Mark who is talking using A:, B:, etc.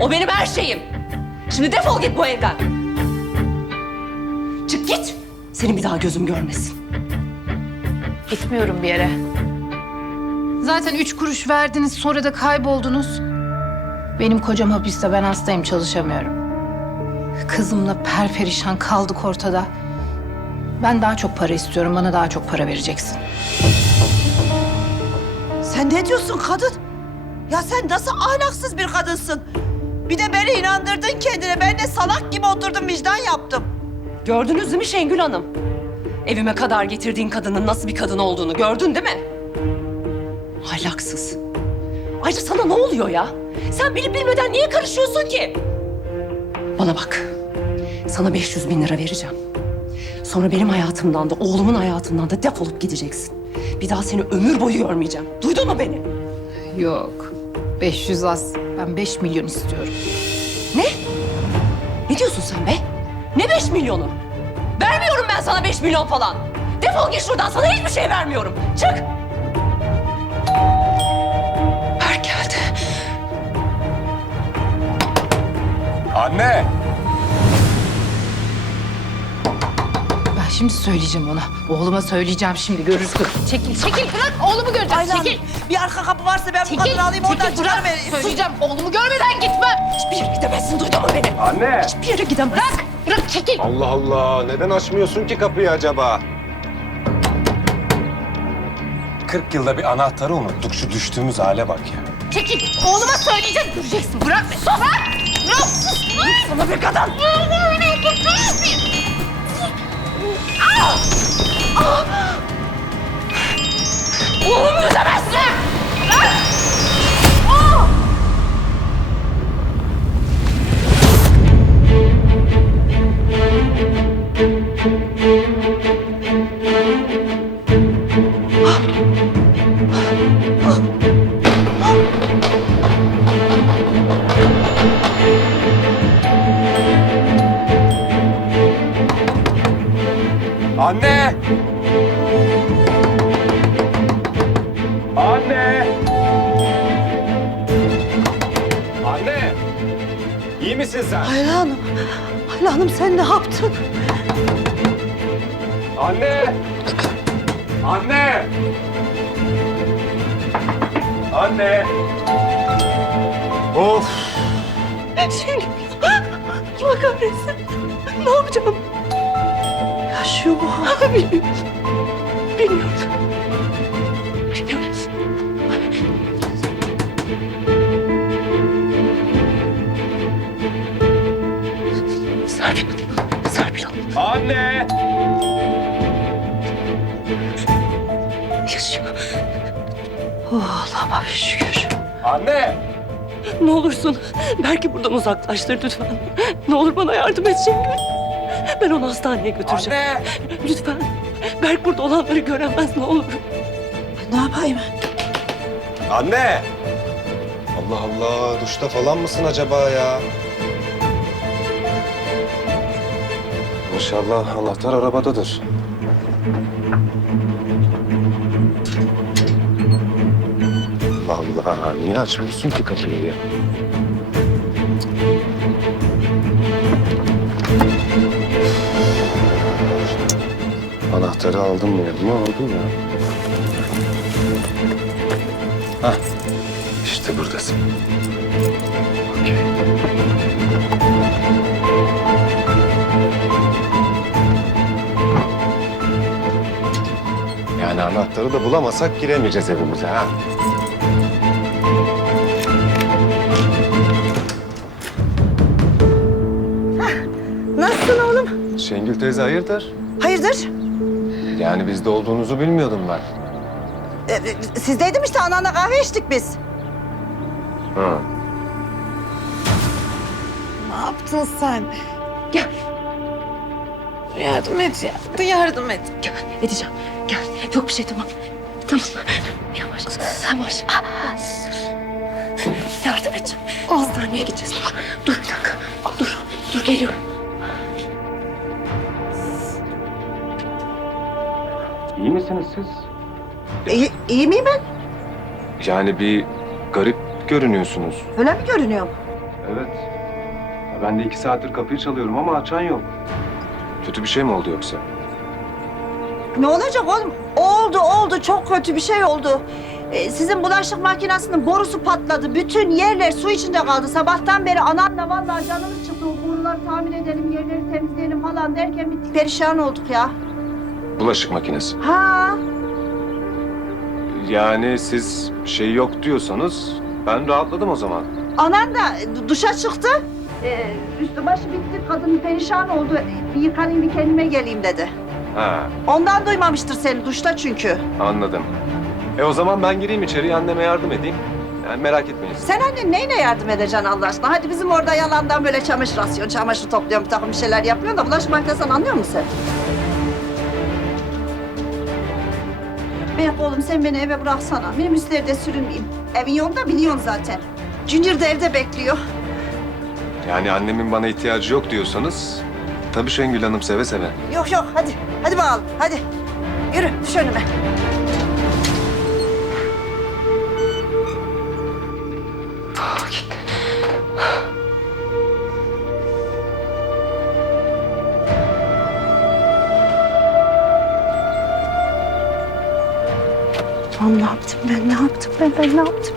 A: O benim her şeyim. Şimdi defol git bu evden. Çık git. Seni bir daha gözüm görmesin.
B: Gitmiyorum bir yere. Zaten üç kuruş verdiniz sonra da kayboldunuz. Benim kocam hapiste ben hastayım çalışamıyorum. Kızımla perperişan kaldık ortada. Ben daha çok para istiyorum bana daha çok para vereceksin.
C: Sen ne diyorsun kadın? Ya sen nasıl ahlaksız bir kadınsın? Bir de beni inandırdın kendine. Ben de salak gibi oturdum vicdan yaptım.
A: Gördünüz değil mi Şengül Hanım? Evime kadar getirdiğin kadının nasıl bir kadın olduğunu gördün değil mi? Ahlaksız. Ayrıca sana ne oluyor ya? Sen bilip bilmeden niye karışıyorsun ki? Bana bak. Sana 500 bin lira vereceğim. Sonra benim hayatımdan da oğlumun hayatından da defolup gideceksin. Bir daha seni ömür boyu görmeyeceğim. Duydun mu beni?
B: Yok. 500 az. Ben 5 milyon istiyorum.
A: Ne? Ne diyorsun sen be? Ne beş milyonu? Vermiyorum ben sana beş milyon falan. Defol git şuradan sana hiçbir şey vermiyorum. Çık. Berk geldi.
D: Anne!
B: Şimdi söyleyeceğim ona. Oğluma söyleyeceğim şimdi görürsün. Çekil çekil bırak oğlumu göreceğim.
C: Ayla
B: çekil.
C: Hanım, bir arka kapı varsa ben bu
B: Çekil,
C: kadını alayım oradan
B: çekil, bırak.
C: çıkarım.
B: Söyleyeceğim oğlumu görmeden gitmem.
A: Hiçbir yere gidemezsin duydun mu beni?
D: Anne!
A: Hiçbir yere gidemezsin.
B: Bırak, bırak çekil.
D: Allah Allah! Neden açmıyorsun ki kapıyı acaba? 40 yılda bir anahtarı unuttuk. Şu düştüğümüz hale bak ya.
B: Çekil. Oğluma söyleyeceğim. Göreceksin. Bırak. Sus. Bırak. Bırak. Sus.
A: Sana bir kadın. Oğlumu üzemezsin.
D: Anne! Anne! İyi misin sen?
C: Ayla Hanım, Ayla Hanım sen ne yaptın?
D: Anne! Anne! Anne! Of!
C: Şengül, Allah kahretsin. Ne yapacağım? Yaşıyor mu? Bilmiyorum. Bilmiyorum.
A: Serpil Hanım.
D: Anne!
A: Yaşıyor.
C: Oh, Allah'ıma bir şükür.
D: Anne!
A: Ne olursun Berk'i buradan uzaklaştır lütfen. Ne olur bana yardım et Şengül. Ben onu hastaneye götüreceğim.
D: Anne!
A: Lütfen. Berk burada olanları göremez ne olur.
C: Ne yapayım?
D: Anne! Allah Allah, duşta falan mısın acaba ya? İnşallah anahtar arabadadır. Allah niye açmıyorsun ki kapıyı? Anahtarı aldım mı yanıma? Aldım ya. Hah, işte buradasın. Okey. Anahtarı da bulamasak giremeyeceğiz evimize ha.
C: Nasılsın oğlum?
D: Şengül teyze hayırdır?
C: Hayırdır?
D: Yani bizde olduğunuzu bilmiyordum ben.
C: Ee, sizdeydim işte ananla kahve içtik biz.
D: Ha.
B: Ne yaptın sen? Yardım et ya. Yardım et.
A: Gel edeceğim. Gel. Yok bir şey tamam. Tamam. Yavaş. Yavaş. Yardım et. Hastaneye gideceğiz. Dur. Dur bir dakika. Dur. Dur geliyorum.
D: İyi misiniz siz?
C: İyi, iyi miyim ben?
D: Yani bir garip görünüyorsunuz.
C: Öyle mi görünüyorum?
D: Evet. Ya ben de iki saattir kapıyı çalıyorum ama açan yok. Kötü bir şey mi oldu yoksa?
C: Ne olacak oğlum? Oldu oldu çok kötü bir şey oldu. Ee, sizin bulaşık makinesinin borusu patladı. Bütün yerler su içinde kaldı. Sabahtan beri anamla vallahi canımız çıktı. O boruları tamir edelim, yerleri temizleyelim falan derken bir perişan olduk ya.
D: Bulaşık makinesi.
C: Ha,
D: Yani siz şey yok diyorsanız ben rahatladım o zaman.
C: anan da duşa çıktı. Ee, üstü başı bitti. Kadın perişan oldu. Bir yıkanayım bir kendime geleyim dedi.
D: Ha
C: Ondan duymamıştır seni duşta çünkü.
D: anladım. E o zaman ben gireyim içeri anneme yardım edeyim. Yani merak etmeyin.
C: Sen annen neyine yardım edeceksin Allah aşkına? Hadi bizim orada yalandan böyle çamaşır asıyorsun, çamaşır topluyorsun, bir takım bir şeyler yapıyorsun da bulaşık makinesinden anlıyor musun sen? Benim oğlum sen beni eve bıraksana. Minibüslerde sürünmeyeyim. Evin yolunda biliyorsun zaten. Junior da evde bekliyor.
D: Yani annemin bana ihtiyacı yok diyorsanız tabii Şengül Hanım seve seve.
C: Yok yok hadi. Hadi bakalım hadi. Yürü düş önüme. Lan ne yaptım ben ne yaptım ben ben ne yaptım?